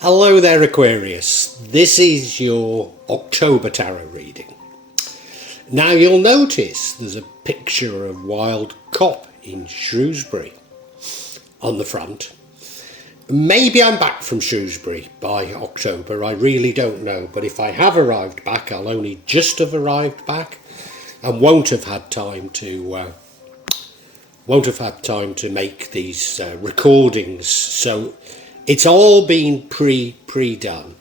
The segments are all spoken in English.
Hello there, Aquarius. This is your October tarot reading. Now you'll notice there's a picture of Wild Cop in Shrewsbury on the front. Maybe I'm back from Shrewsbury by October, I really don't know. But if I have arrived back, I'll only just have arrived back and won't have had time to make these recordings. So it's all been pre-done,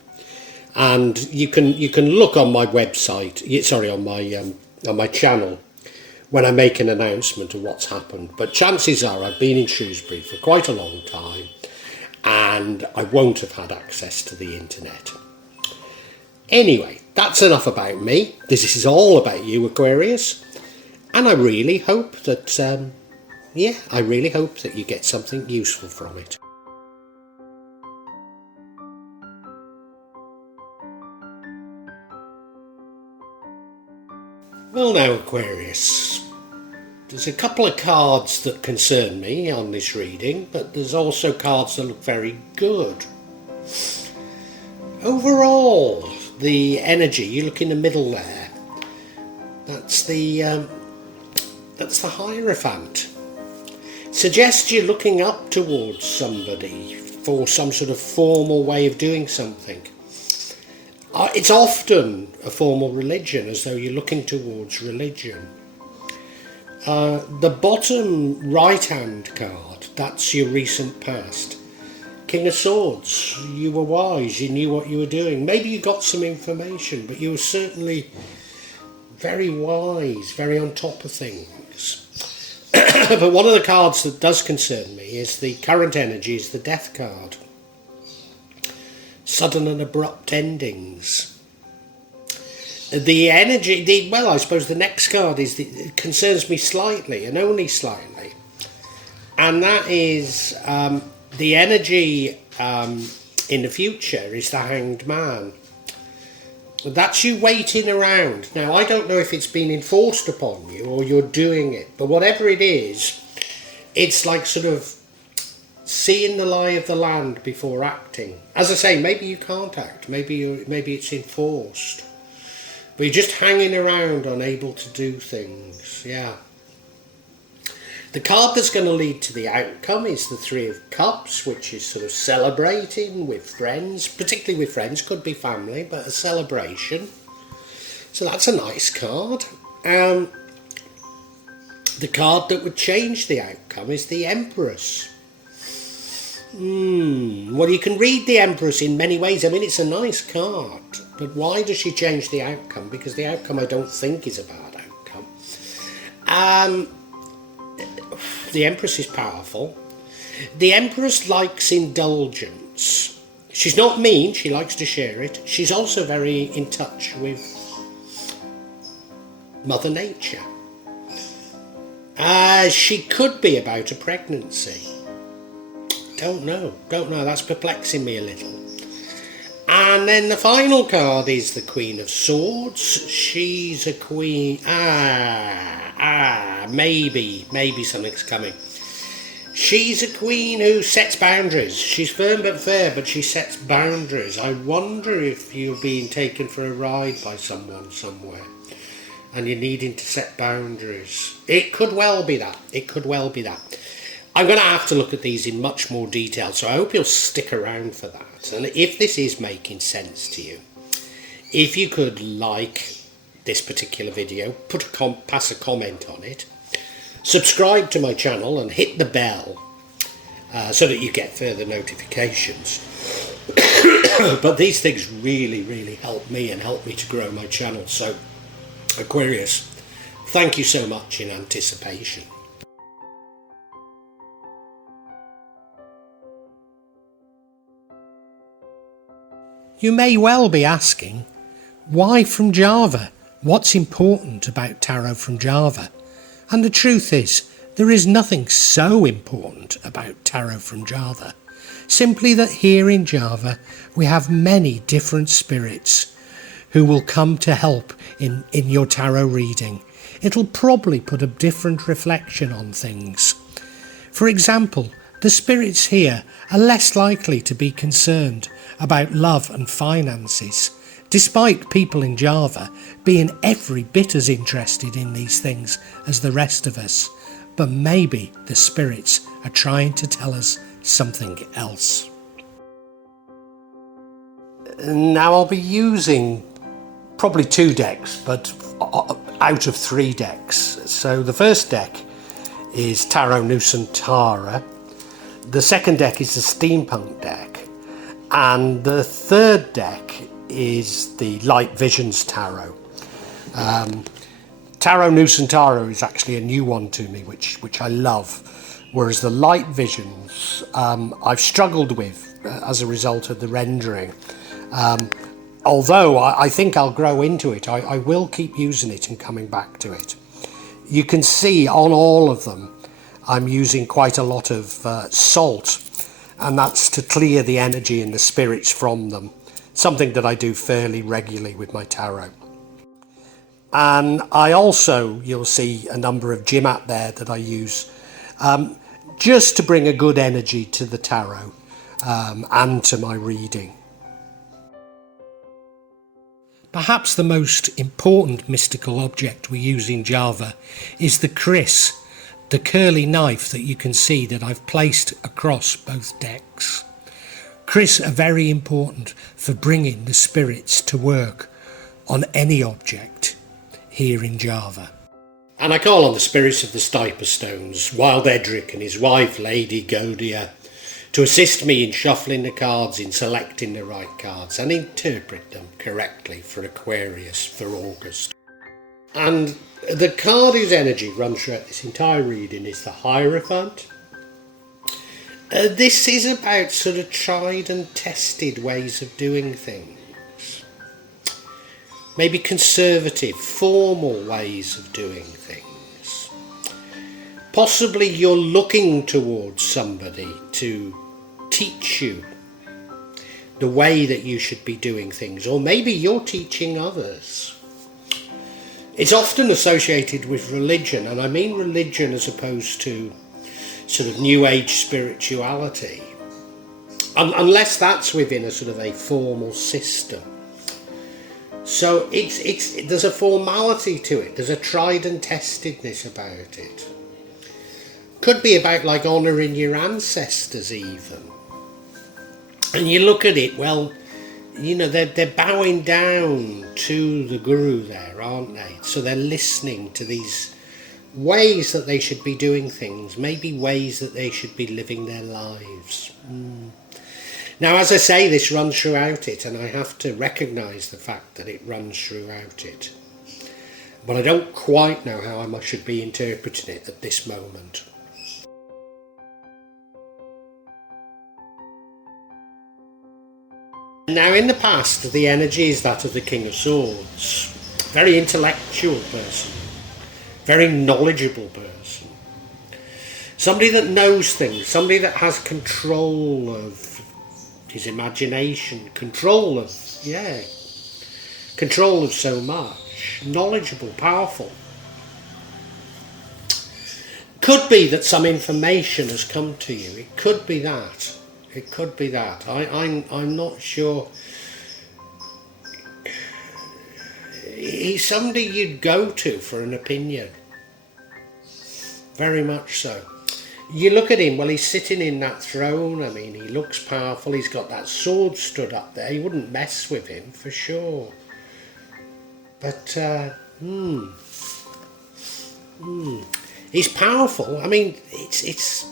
and you can look on my website, on my channel, when I make an announcement of what's happened. But chances are I've been in Shrewsbury for quite a long time, and I won't have had access to the internet. Anyway, that's enough about me. This is all about you, Aquarius, and I really hope that you get something useful from it. Well now, Aquarius, there's a couple of cards that concern me on this reading, but there's also cards that look very good. Overall, the energy, you look in the middle there, that's the Hierophant. Suggests you're looking up towards somebody for some sort of formal way of doing something. It's often a formal religion, as though you're looking towards religion. The bottom right-hand card, that's your recent past. King of Swords, you were wise, you knew what you were doing. Maybe you got some information, but you were certainly very wise, very on top of things. But one of the cards that does concern me is the current energy, is the Death card. Sudden and abrupt endings. The energy, I suppose the next card it concerns me slightly, and only slightly. And that is the energy in the future is the Hanged Man. That's you waiting around. Now, I don't know if it's been enforced upon you or you're doing it, but whatever it is, it's like sort of seeing the lie of the land before acting. As I say, maybe you can't act, maybe it's enforced, but you're just hanging around, unable to do things. Yeah. The card that's going to lead to the outcome is the Three of Cups, which is sort of celebrating with friends, particularly with friends, could be family, but a celebration. So that's a nice card. The card that would change the outcome is the Empress. Well, you can read the Empress in many ways. I mean, it's a nice card, but why does she change the outcome? Because the outcome I don't think is a bad outcome. The Empress is powerful. The Empress likes indulgence. She's not mean, she likes to share it. She's also very in touch with Mother Nature. She could be about a pregnancy. Don't know, that's perplexing me a little. And then the final card is the Queen of Swords. She's a queen, maybe something's coming. She's a queen who sets boundaries. She's firm but fair, but she sets boundaries. I wonder if you're being taken for a ride by someone somewhere and you're needing to set boundaries. It could well be that. I'm going to have to look at these in much more detail, so I hope you'll stick around for that. And if this is making sense to you, if you could like this particular video, pass a comment on it, subscribe to my channel and hit the bell so that you get further notifications. But these things really help me and help me to grow my channel. So, Aquarius, thank you so much in anticipation. You may well be asking, why from Java? What's important about tarot from Java? And the truth is, there is nothing so important about tarot from Java. Simply that here in Java, we have many different spirits who will come to help in your tarot reading. It'll probably put a different reflection on things. For example, the spirits here are less likely to be concerned about love and finances, despite people in Java being every bit as interested in these things as the rest of us. But maybe the spirits are trying to tell us something else. Now I'll be using probably 2 decks, but out of 3 decks. So the first deck is Tarot Nusantara, the second deck is the Steampunk deck, and the third deck is the Light Visions Tarot. Tarot Nusantara is actually a new one to me, which I love, whereas the Light Visions I've struggled with as a result of the rendering. Although I think I'll grow into it, I will keep using it and coming back to it. You can see on all of them I'm using quite a lot of salt, and that's to clear the energy and the spirits from them, something that I do fairly regularly with my tarot. And I also, you'll see a number of Jimat there that I use just to bring a good energy to the tarot and to my reading. Perhaps the most important mystical object we use in Java is the kris, the curly knife that you can see that I've placed across both decks. Kris are very important for bringing the spirits to work on any object here in Java. And I call on the spirits of the Stiper Stones, Wild Edric and his wife Lady Godia, to assist me in shuffling the cards, in selecting the right cards and interpret them correctly for Aquarius for August. And the card whose energy runs throughout this entire reading is the Hierophant. This is about sort of tried and tested ways of doing things. Maybe conservative, formal ways of doing things. Possibly you're looking towards somebody to teach you the way that you should be doing things, or maybe you're teaching others. It's often associated with religion, and I mean religion as opposed to sort of New Age spirituality, unless that's within a sort of a formal system. So there's a formality to it, there's a tried and testedness about it. Could be about like honouring your ancestors even. And you look at it, well, you know, they're bowing down to the Guru there, aren't they? So they're listening to these ways that they should be doing things, maybe ways that they should be living their lives. Now, as I say, this runs throughout it, and I have to recognise the fact that it runs throughout it. But I don't quite know how I should be interpreting it at this moment. Now, in the past, the energy is that of the King of Swords. Very intellectual person. Very knowledgeable person. Somebody that knows things. Somebody that has control of his imagination. Control of so much. Knowledgeable, powerful. Could be that some information has come to you. It could be that. It could be that. I'm not sure. He's somebody you'd go to for an opinion. Very much so. You look at him, well, he's sitting in that throne. I mean, he looks powerful. He's got that sword stood up there. You wouldn't mess with him, for sure. But, he's powerful. I mean, it's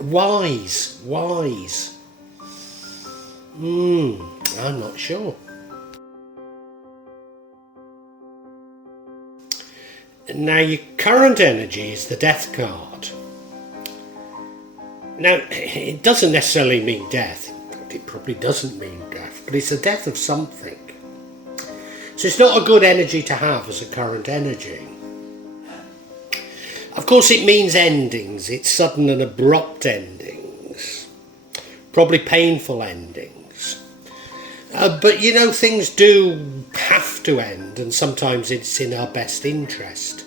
wise. I'm not sure. Now, your current energy is the Death card. Now, it doesn't necessarily mean death. It probably doesn't mean death, but it's the death of something. So it's not a good energy to have as a current energy. Of course, it means endings. It's sudden and abrupt endings. Probably painful endings. But, you know, things do have to end, and sometimes it's in our best interest.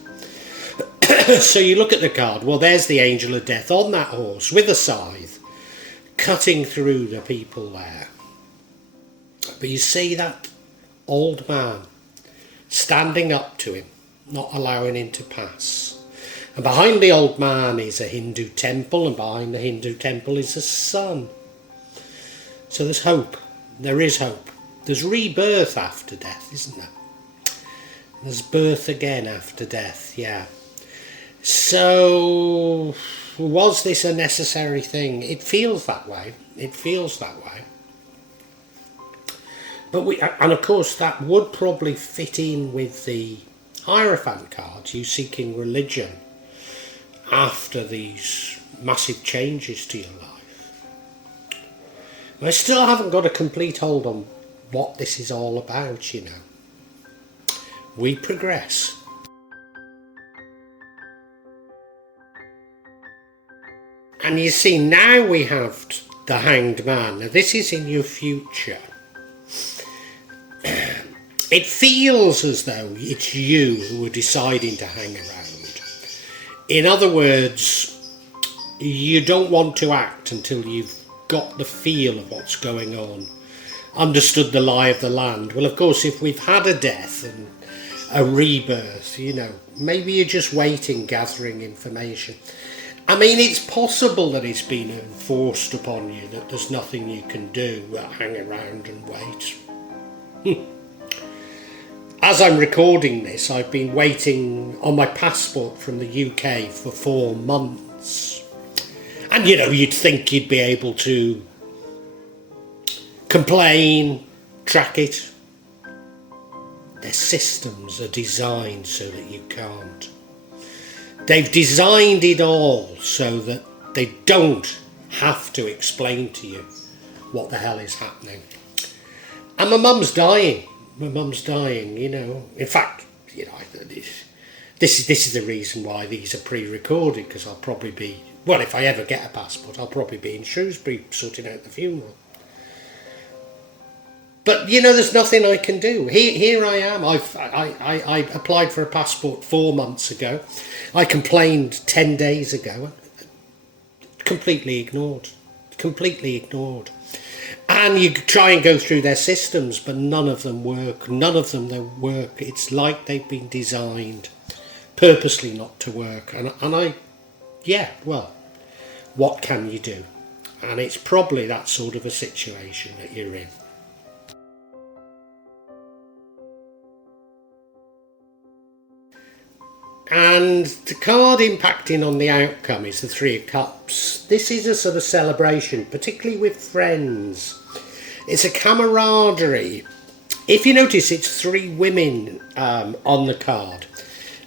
So you look at the card, well, there's the angel of death on that horse with a scythe, cutting through the people there. But you see that old man standing up to him, not allowing him to pass. And behind the old man is a Hindu temple, and behind the Hindu temple is a sun. So there's hope. There is hope. There's rebirth after death, isn't there? There's birth again after death, yeah. So, was this a necessary thing? It feels that way. It feels that way. But and of course that would probably fit in with the Hierophant card, you seeking religion after these massive changes to your life. I still haven't got a complete hold on what this is all about, you know. We progress. And you see, now we have the Hanged Man. Now this is in your future. It feels as though it's you who are deciding to hang around. In other words, you don't want to act until you've got the feel of what's going on, understood the lie of the land. Well, of course, if we've had a death and a rebirth, you know, maybe you're just waiting, gathering information. I mean, it's possible that it's been enforced upon you that there's nothing you can do but hang around and wait. As I'm recording this, I've been waiting on my passport from the UK for 4 months. And, you know, you'd think you'd be able to complain, track it. Their systems are designed so that you can't. They've designed it all so that they don't have to explain to you what the hell is happening. And my mum's dying. My mum's dying, you know. In fact, you know, this is the reason why these are pre-recorded, because I'll probably be, well, if I ever get a passport, I'll probably be in Shrewsbury sorting out the funeral. But, you know, there's nothing I can do. Here I am. I applied for a passport 4 months ago. I complained 10 days ago. Completely ignored. Completely ignored. And you try and go through their systems, but none of them work. None of them work. It's like they've been designed purposely not to work. Well, what can you do? And it's probably that sort of a situation that you're in. And the card impacting on the outcome is the Three of Cups. This is a sort of celebration, particularly with friends. It's a camaraderie. If you notice, it's 3 women on the card.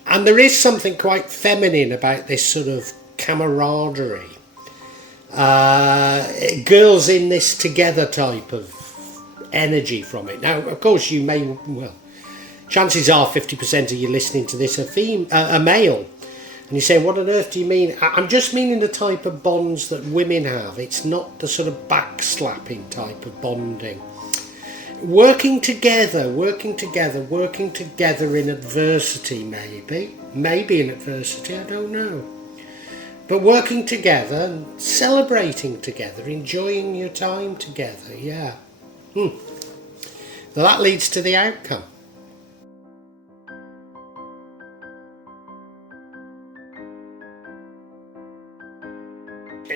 And there is something quite feminine about this sort of camaraderie. Girls in this together type of energy from it. Now, of course, you may, well, chances are 50% of you listening to this are male. And you say, what on earth do you mean? I'm just meaning the type of bonds that women have. It's not the sort of backslapping type of bonding. Working together in adversity, maybe. Maybe in adversity, I don't know. But working together and celebrating together, enjoying your time together, yeah. Well, that leads to the outcome.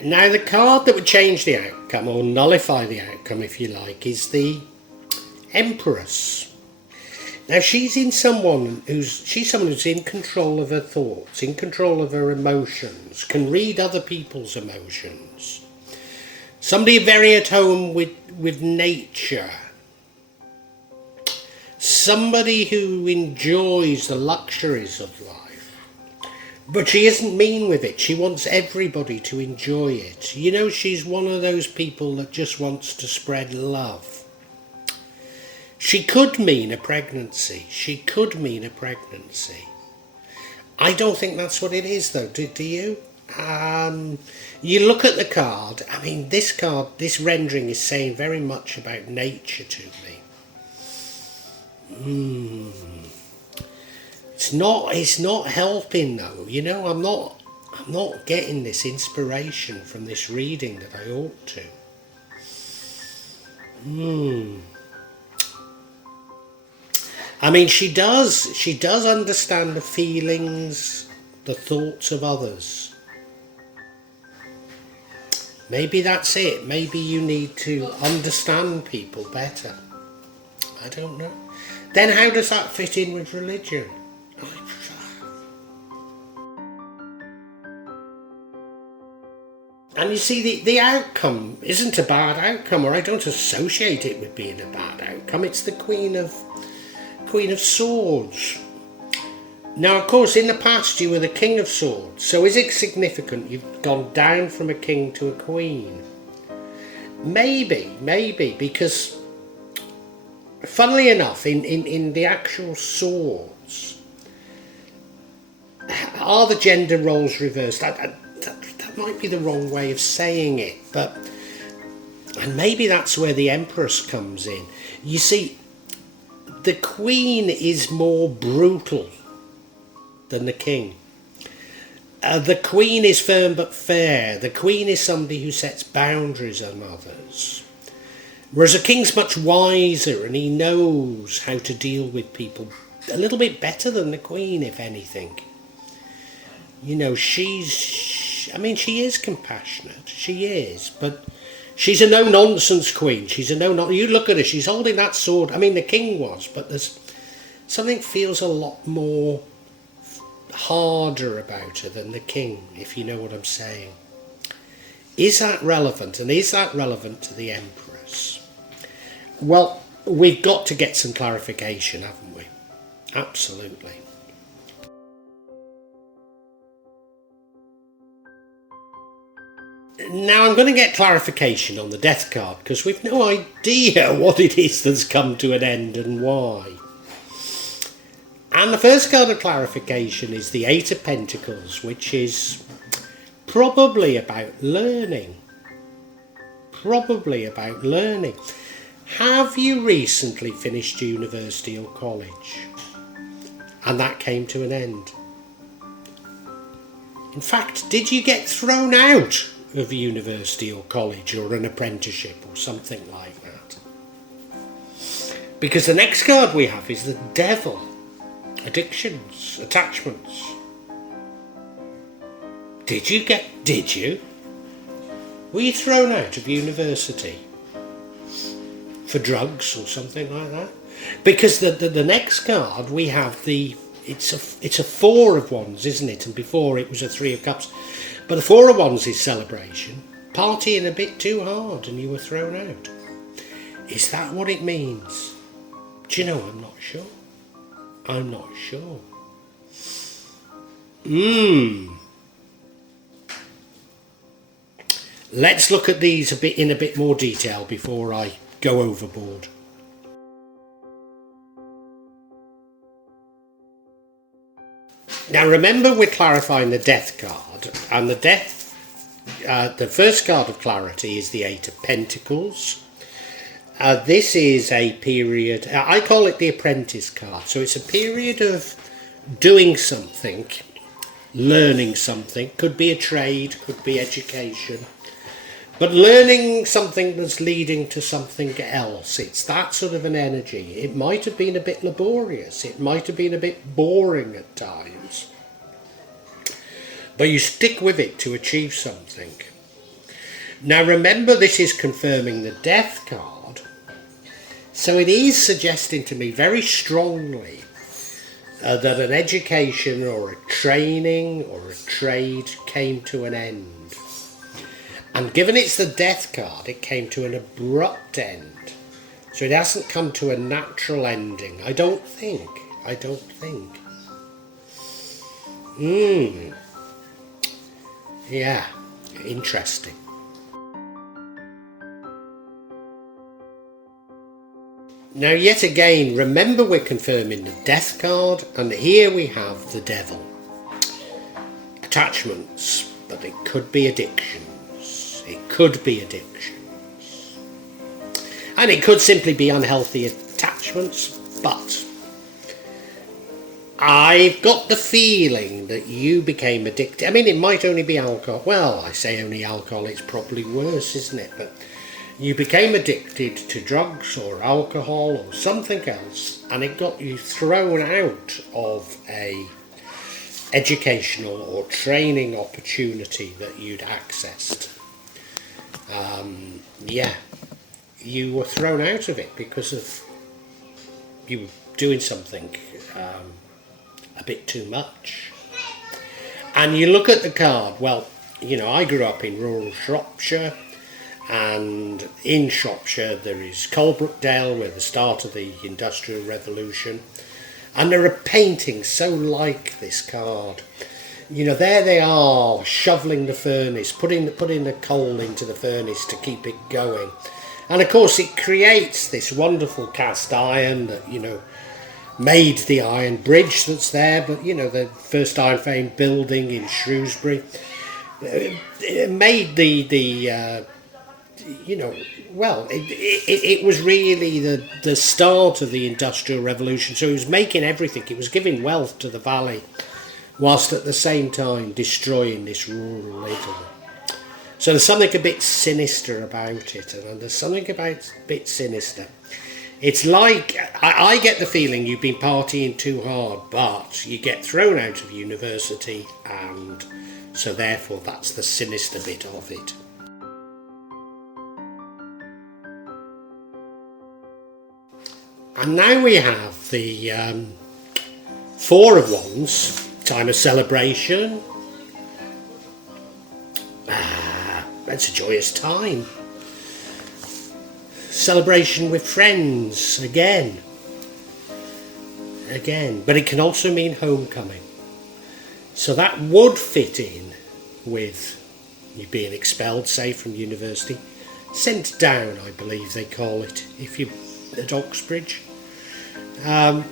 Now, the card that would change the outcome, or nullify the outcome, if you like, is the Empress. Now, she's someone who's in control of her thoughts, in control of her emotions, can read other people's emotions. Somebody very at home with nature. Somebody who enjoys the luxuries of life. But she isn't mean with it. She wants everybody to enjoy it. You know, she's one of those people that just wants to spread love. She could mean a pregnancy. I don't think that's what it is, though. Do you? You look at the card. I mean, this rendering is saying very much about nature to me. It's not helping though. You know, I'm not getting this inspiration from this reading that I ought to. I mean, she does understand the feelings, the thoughts of others. Maybe that's it. Maybe you need to understand people better. I don't know. Then how does that fit in with religion? And you see, the outcome isn't a bad outcome, or I don't associate it with being a bad outcome. It's the Queen of Swords. Now, of course, in the past you were the King of Swords. So is it significant you've gone down from a king to a queen? Maybe, because funnily enough, in the actual swords, are the gender roles reversed? That might be the wrong way of saying it, and maybe that's where the Empress comes in. You see, the Queen is more brutal than the King. The Queen is firm but fair. The Queen is somebody who sets boundaries on others. Whereas a King's much wiser, and he knows how to deal with people a little bit better than the Queen, if anything. You know, she is compassionate, she is, but she's a no-nonsense queen. She's a you look at her, she's holding that sword. I mean, the king was, but there's something feels a lot more harder about her than the king, if you know what I'm saying. Is that relevant? And is that relevant to the Empress? Well, we've got to get some clarification, haven't we? Absolutely. Now I'm going to get clarification on the death card, because we've no idea what it is that's come to an end and why. And the first card of clarification is the Eight of Pentacles, which is probably about learning. Have you recently finished university or college and that came to an end? In fact, did you get thrown out of university or college or an apprenticeship or something like that? Because the next card we have is the Devil. Addictions, attachments. Did you? Were you thrown out of university for drugs or something like that? Because the next card we have it's a Four of Wands, isn't it? And before it was a Three of Cups. But the Four of Wands is celebration. Partying a bit too hard and you were thrown out. Is that what it means? Do you know, I'm not sure. Let's look at these in a bit more detail before I go overboard. Now remember, we're clarifying the Death card, and the first card of clarity is the Eight of Pentacles. This is a period, I call it the Apprentice card, so it's a period of doing something, learning something, could be a trade, could be education, but learning something that's leading to something else. It's that sort of an energy. It might have been a bit laborious, it might have been a bit boring at times, but you stick with it to achieve something. Now remember, this is confirming the Death card. So it is suggesting to me very strongly that an education or a training or a trade came to an end. And given it's the Death card, it came to an abrupt end. So it hasn't come to a natural ending, I don't think. Yeah, interesting. Now yet again, remember we're confirming the Death card, and here we have the Devil. Attachments, but it could be addictions. And it could simply be unhealthy attachments, but I've got the feeling that you became addicted. I mean, it might only be alcohol. Well, I say only alcohol, it's probably worse, isn't it? But you became addicted to drugs or alcohol or something else, and it got you thrown out of a educational or training opportunity that you'd accessed. Yeah, you were thrown out of it because of you were doing something a bit too much. And you look at the card, well, you know, I grew up in rural Shropshire, and in Shropshire there is Coalbrookdale, where the start of the Industrial Revolution, and there are paintings so like this card. You know, there they are, shoveling the furnace, putting the coal into the furnace to keep it going. And of course it creates this wonderful cast iron that, you know, made the iron bridge that's there, but, you know, the first iron frame building in Shrewsbury, it made the you know, well, it was really the start of the Industrial Revolution, so it was making everything, it was giving wealth to the valley, whilst at the same time destroying this rural Italy. So there's something a bit sinister about it, and there's something about a bit sinister. It's like, I get the feeling you've been partying too hard, but you get thrown out of university, and so therefore that's the sinister bit of it. And now we have the Four of Wands, time of celebration. It's a joyous time. Celebration with friends, again. But it can also mean homecoming. So that would fit in with you being expelled, say, from university. Sent down, I believe they call it, if you're at Oxbridge. I'm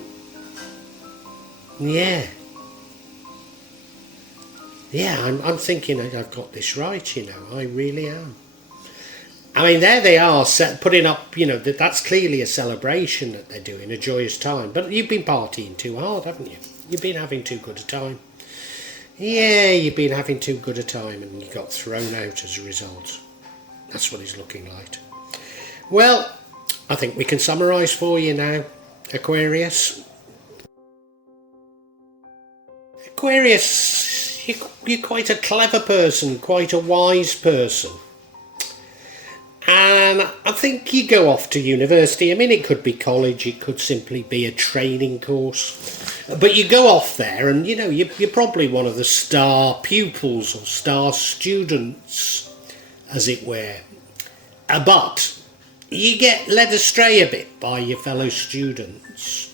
thinking I've got this right, you know, I really am. I mean, there they are, putting up, you know, that's clearly a celebration that they're doing, a joyous time. But you've been partying too hard, haven't you? You've been having too good a time. Yeah, you've been having too good a time and you got thrown out as a result. That's what it's looking like. Well, I think we can summarise for you now, Aquarius. Aquarius, you're quite a clever person, quite a wise person. And I think you go off to university. I mean, it could be college, it could simply be a training course. But you go off there and, you know, you're probably one of the star pupils or star students, as it were. But you get led astray a bit by your fellow students.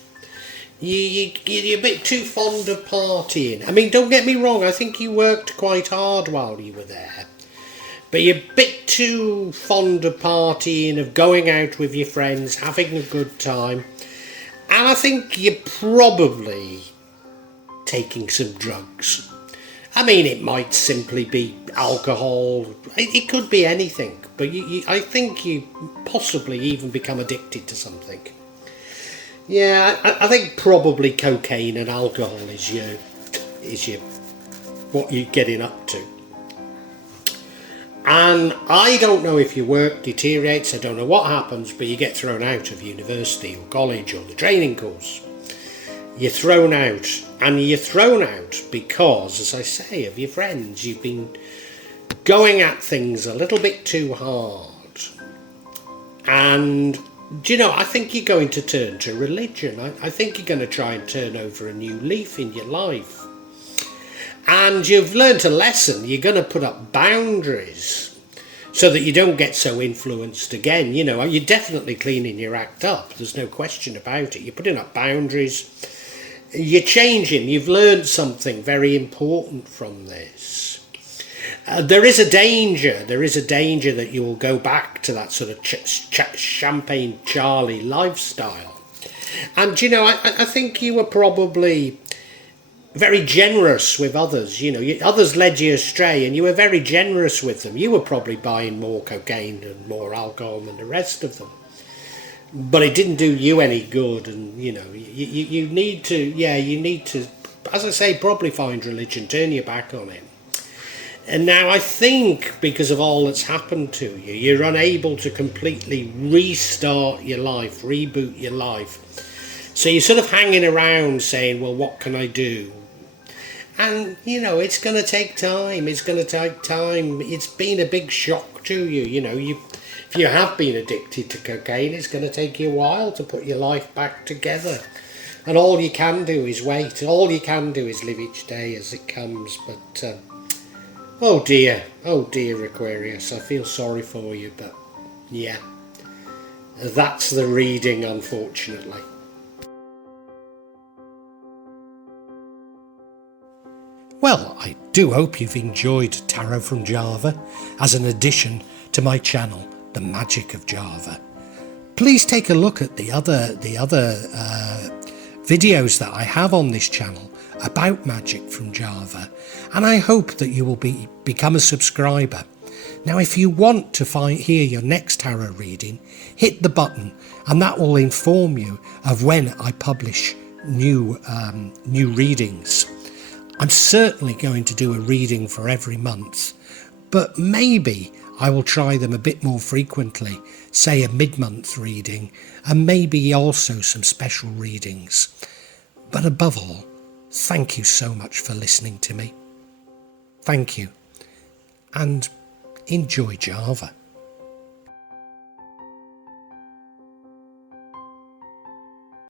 You're a bit too fond of partying. I mean, don't get me wrong, I think you worked quite hard while you were there. But you're a bit too fond of partying, of going out with your friends, having a good time. And I think you're probably taking some drugs. I mean, it might simply be alcohol. It could be anything. But I think you possibly even become addicted to something. Yeah, I think probably cocaine and alcohol is your what you're getting up to. And I don't know if your work deteriorates, I don't know what happens, but you get thrown out of university or college or the training course. You're thrown out, and you're thrown out because, as I say, of your friends. You've been going at things a little bit too hard. And, do you know, I think you're going to turn to religion. I think you're going to try and turn over a new leaf in your life. And you've learnt a lesson. You're going to put up boundaries so that you don't get so influenced again. You know, you're definitely cleaning your act up. There's no question about it. You're putting up boundaries. You're changing. You've learned something very important from this. There is a danger. There is a danger that you will go back to that sort of Champagne Charlie lifestyle. And, you know, I think you were probably very generous with others. You know, others led you astray and you were very generous with them. You were probably buying more cocaine and more alcohol than the rest of them. but it didn't do you any good. And you know, you need to, yeah, you need to, as I say, probably find religion, turn your back on it. And now I think because of all that's happened to you, you're unable to completely restart your life, reboot your life. So you're sort of hanging around saying, well, what can I do? And, you know, it's going to take time. It's going to take time. It's been a big shock to you. You know, if you have been addicted to cocaine, it's going to take you a while to put your life back together. And all you can do is wait. All you can do is live each day as it comes. But, oh dear, Aquarius, I feel sorry for you. But, yeah, that's the reading, unfortunately. Well, I do hope you've enjoyed Tarot from Java as an addition to my channel, The Magic of Java. Please take a look at the other videos that I have on this channel about magic from Java, and I hope that you will become a subscriber. Now, if you want to hear your next tarot reading, hit the button, and that will inform you of when I publish new readings. I'm certainly going to do a reading for every month, but maybe I will try them a bit more frequently, say a mid-month reading, and maybe also some special readings. But above all, thank you so much for listening to me. Thank you, and enjoy Java.